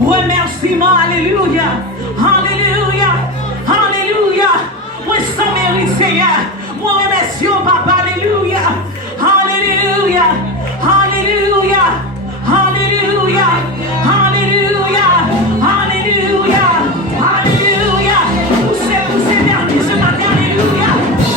Remerciement, alléluia, alléluia, alléluia. Moi, sans mérite, Seigneur. Moi, remercie, Papa, alléluia, alléluia, alléluia, alléluia, alléluia, alléluia, alléluia. Poussez vers lui ce matin, alléluia.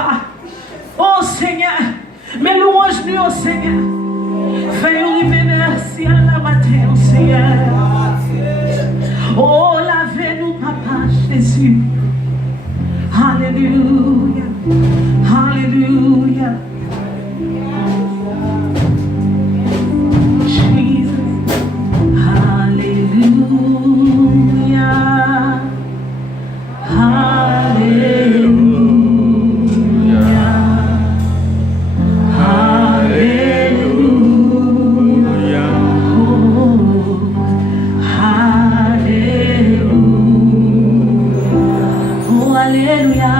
papa. Oh Seigneur, mes louanges lui au Seigneur. Fais-nous merci à la matin, Seigneur. Oh, lavez-nous, papa Jésus. Alléluia. Alléluia. Jesus. Alléluia. Alléluia. Alléluia. Oh, alléluia. Oh, alléluia.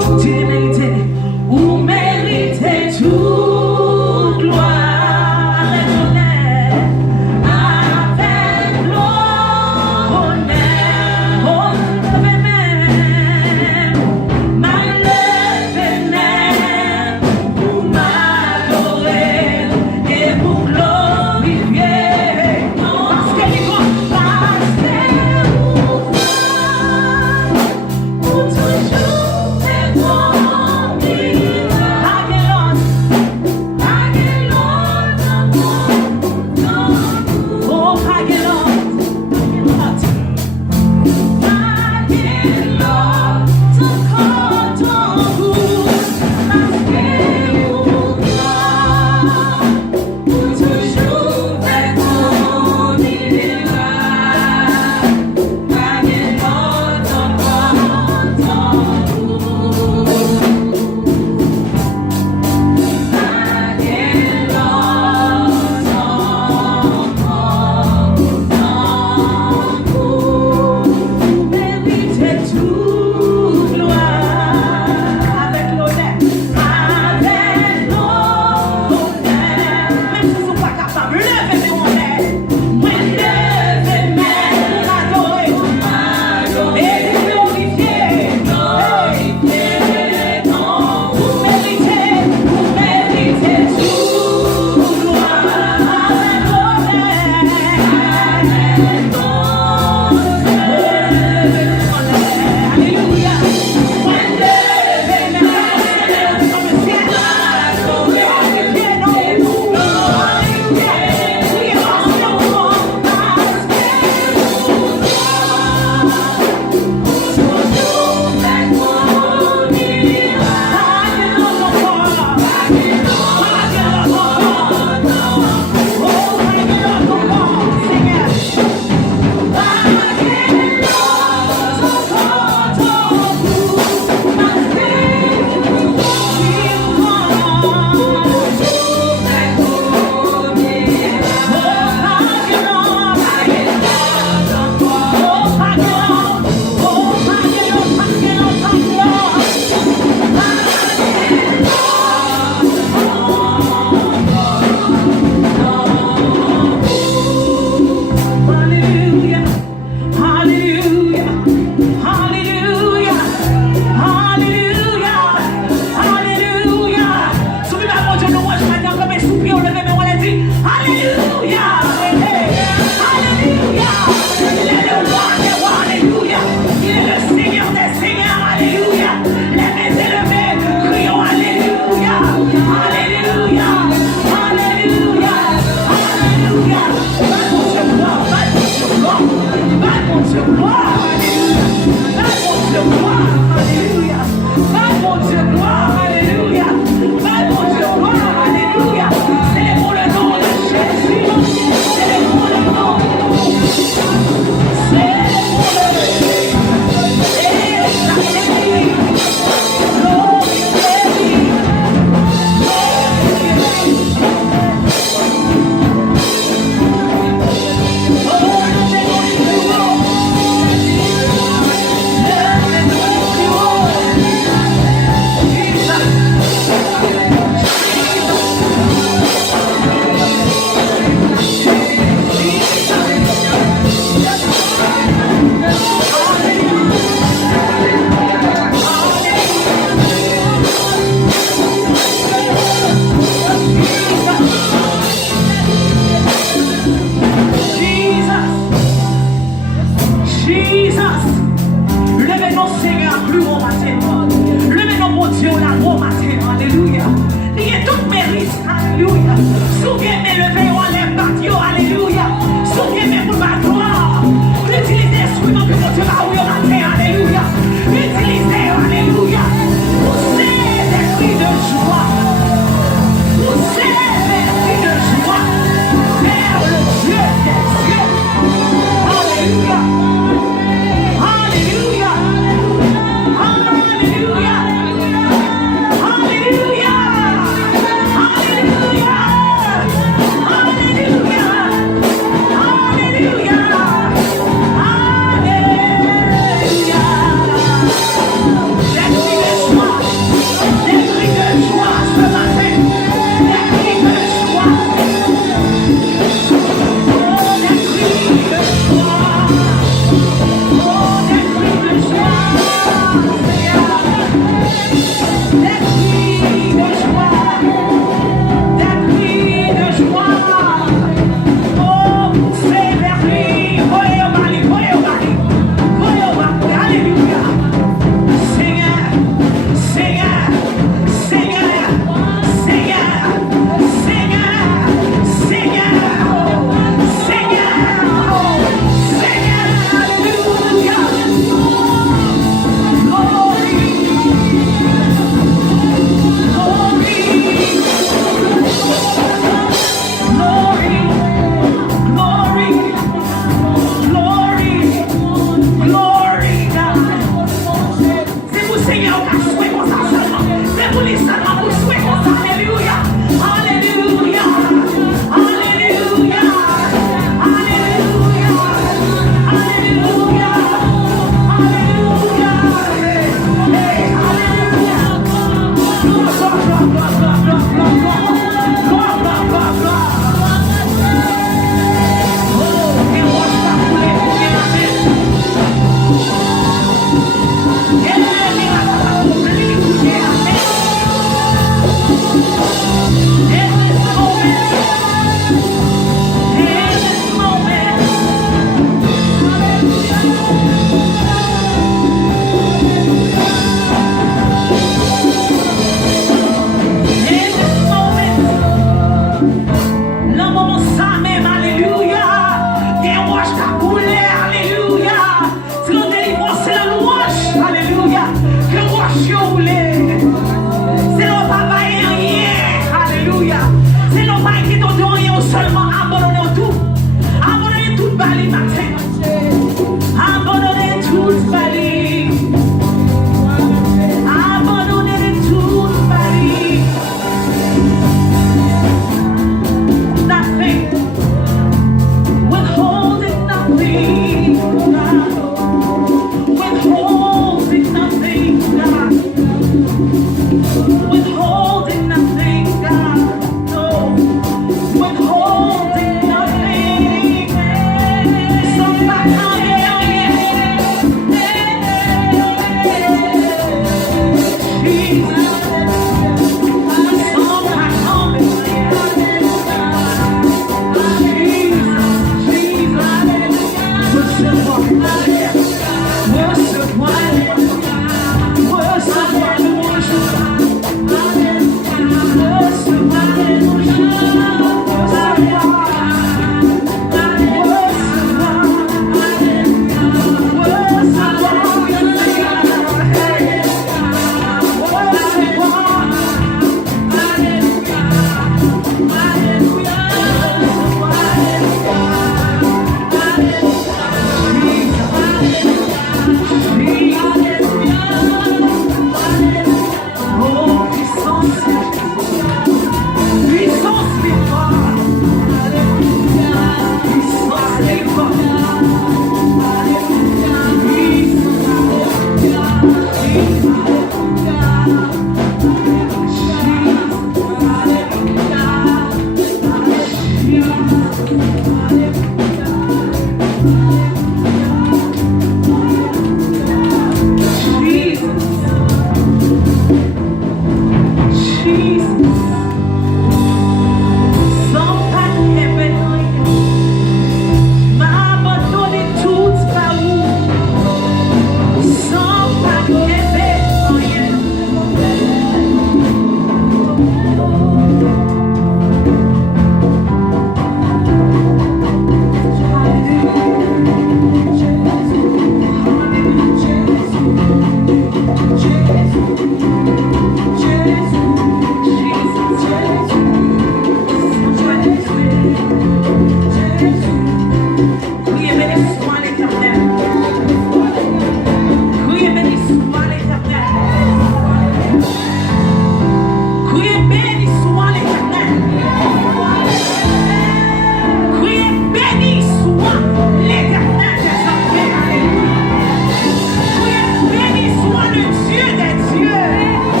Dieu des dieux.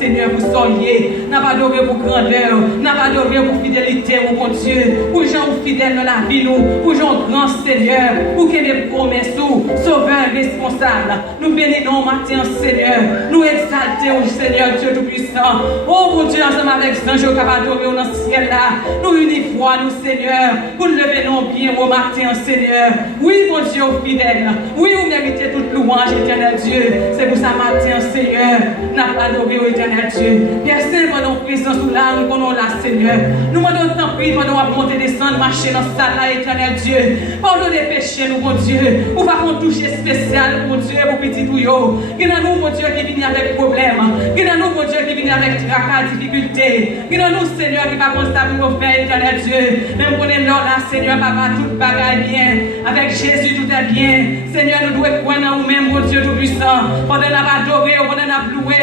Seigneur, vous soyez, n'a pas adoré pour grandeur, n'a pas adoré pour fidélité, mon Dieu, pour gens fidèles dans la vie, pour gens grands Seigneur, pour que les promesses, sauveur responsable, nous bénissons matin, Seigneur, nous exaltons, Seigneur, Dieu Tout-Puissant. Oh mon Dieu, ensemble avec Saint-Jean, capable d'adorer dans le ciel là, nous unissons foi, nous, Seigneur, pour nous lever nos bien au matin, Seigneur. Oui, mon Dieu, fidèle, oui, vous méritez toute louange, éternel Dieu. C'est pour ça matin, Seigneur, n'a pas adoré, éternel Dieu. Personne pendant présence ou là, nous prenons là, Seigneur. Nous demandons tant pis pendant monter, descendre, marcher dans ce salle là, éternel Dieu. Pardon des péchés, nous, mon Dieu. Ou va qu'on toucher spécial, mon Dieu, pour petit touillot. Qui dans nous, mon Dieu, qui vient avec problème. Qui dans nous, mon Dieu, qui vient avec tracas, difficulté. Qui dans nous, Seigneur, qui va constater nos faire, éternel Dieu. Même pour les là, Seigneur, papa, tout bagaille bien. Avec Jésus, tout est bien. Seigneur, nous devons croire en nous-mêmes, mon Dieu Tout-Puissant. Pendant qu'on a adoré, pendant qu'on a loué,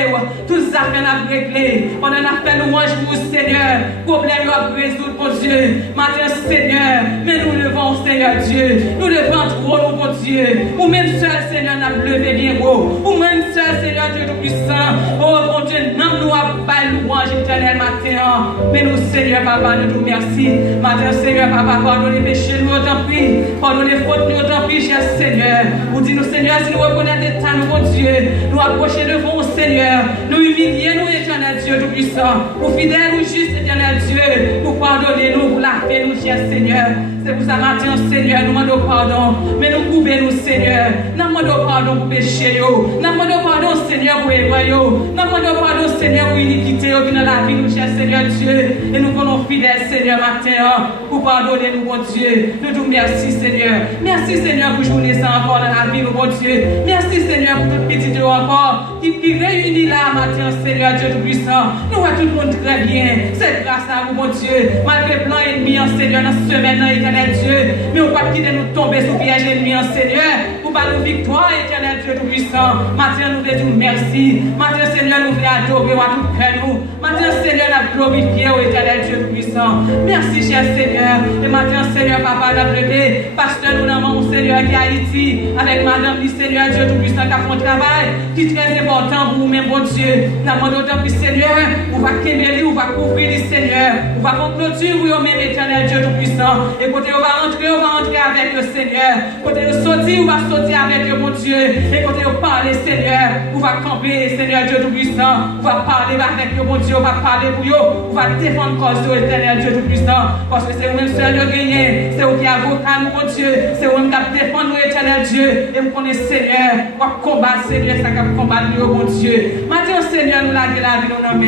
tout ça fait à régler. Pendant qu'on a fait louange pour Seigneur. Problème à résoudre, mon Dieu. Matin, Seigneur, mais nous levons, Seigneur Dieu. Nous levons trop, mon Dieu. Ou même seul, Seigneur, n'a levé bien haut. Ou même seul, Seigneur Dieu Tout-Puissant. Oh, mon Dieu, nous avons pas louange éternelle matin. Mais nous, Seigneur, papa, nous nous merci. Matin, Seigneur, papa, pardonne les péchés, nous t'en prie. Pardonne les fautes, nous t'en prie, cher Seigneur. Nous disons, Seigneur, si nous reconnaissons l'état, nous, mon Dieu, nous approcher devant, Seigneur. Nous humilier, nous, éternel Dieu Tout-Puissant. Pour fidèle ou juste, éternel Dieu. Pour pardonner nous, pour la paix, nous, cher Seigneur. C'est pour ça matin, Seigneur, nous demandons pardon. Mais nous coupons, Seigneur. Nous demandons pardon pour péché. Nous demandons pardon, Seigneur, pour erreur. Nous demandons pardon, Seigneur, pour iniquité. Dans la vie, nous cherchons, Seigneur Dieu. Et nous voulons fidèles, Seigneur, matin, pour pardonner nous, bon Dieu. Nous disons merci, Seigneur. Merci, Seigneur, pour journée ça encore dans la vie, nous, bon Dieu. Merci, Seigneur, pour toute petite encore qui réunit là, matin, Seigneur Dieu Tout-Puissant. Nous voyons tout le monde très bien. C'est grâce à vous, mon Dieu. Malgré plein ennemi, Seigneur, dans ce semaine, éternel Dieu. Mais on ne va pas quitter nous tomber sous piège ennemi, Seigneur. Pour pas nous victoire, éternel Dieu Tout-Puissant. Matin, nous disons merci. Matin, Seigneur, nous voulons adorer à tout cœur, nous. Matin, Seigneur, nous glorifier, éternel Dieu Tout-Puissant. Merci, cher Seigneur. Et matin, Seigneur, papa, nous levé. Pasteur, nous avons mon Seigneur qui est Haïti. Avec madame, Seigneur Dieu Tout-Puissant, qui a fait un travail qui est très important pour vous-même, bon Dieu. Nous demandons d'autant plus, Seigneur, on va quérir, on va couvrir, Seigneur. On va faire clôture, vous-même, éternel Dieu Tout-Puissant. Et côté, on va entrer avec le Seigneur. Côté, on sortir, on va sortir avec le bon Dieu. Et côté, on parler, Seigneur. On va camper, Seigneur Dieu Tout-Puissant. On va parler avec le bon Dieu. On va parler pour vous. On va défendre cause de l'éternel Dieu Tout-Puissant. Parce que c'est vous-même seul de gagner. C'est vous qui avocat, nous, mon Dieu. C'est vous-même qui défendre nous, éternel Dieu. Et vous connaissez, Seigneur. On va combattre, Seigneur, ça va combattre nous, mon Dieu. Maintenant, Seigneur, nous laguer la vie, nous dans la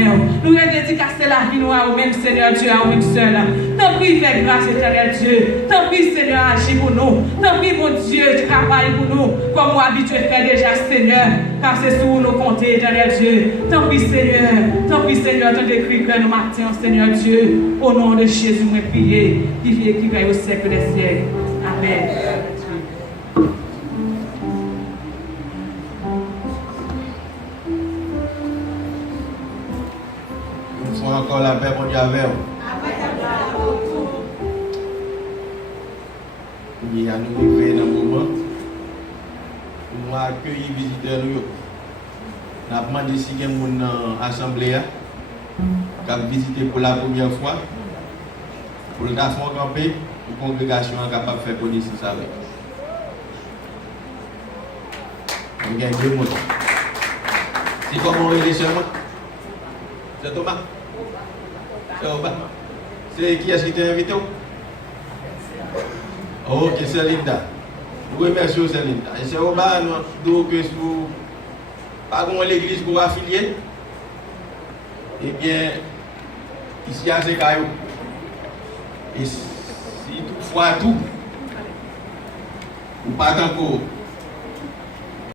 nous dédicacer la vie, nous à vous-même, Seigneur Dieu, à vous-même seul. Tant pis, fais grâce, éternel Dieu. Tant pis, Seigneur, agis pour nous. Tant pis, mon Dieu, travaille pour nous. Comme nous habitués à faire déjà, Seigneur. Car c'est sur nos comptes, éternel Dieu. Tant pis, Seigneur. Tant pis, Seigneur, tant d'écrit que nous matin, Seigneur Dieu. Au nom de Jésus, nous prions. Qui vit et qui va au siècle des siècles. Amen. Encore la paix, mon Dieu, avec vous. Il y a nous qui dans le moment. Nous avons accueilli les visiteurs. Nous avons demandé si il y a une assemblée qui a visité pour la première fois. Pour le garçon campé, la congrégation est capable de faire connaissance avec. Nous avons deux mots. C'est comment on est les seuls. C'est Thomas. C'est qui est-ce qui t'a invité? Ok, c'est Linda. Nous remercions Linda. Et c'est au bas, nous que sous pas l'église pour affilier. Eh bien, ici à Zekayo. Et si toutefois tout, ou pas encore.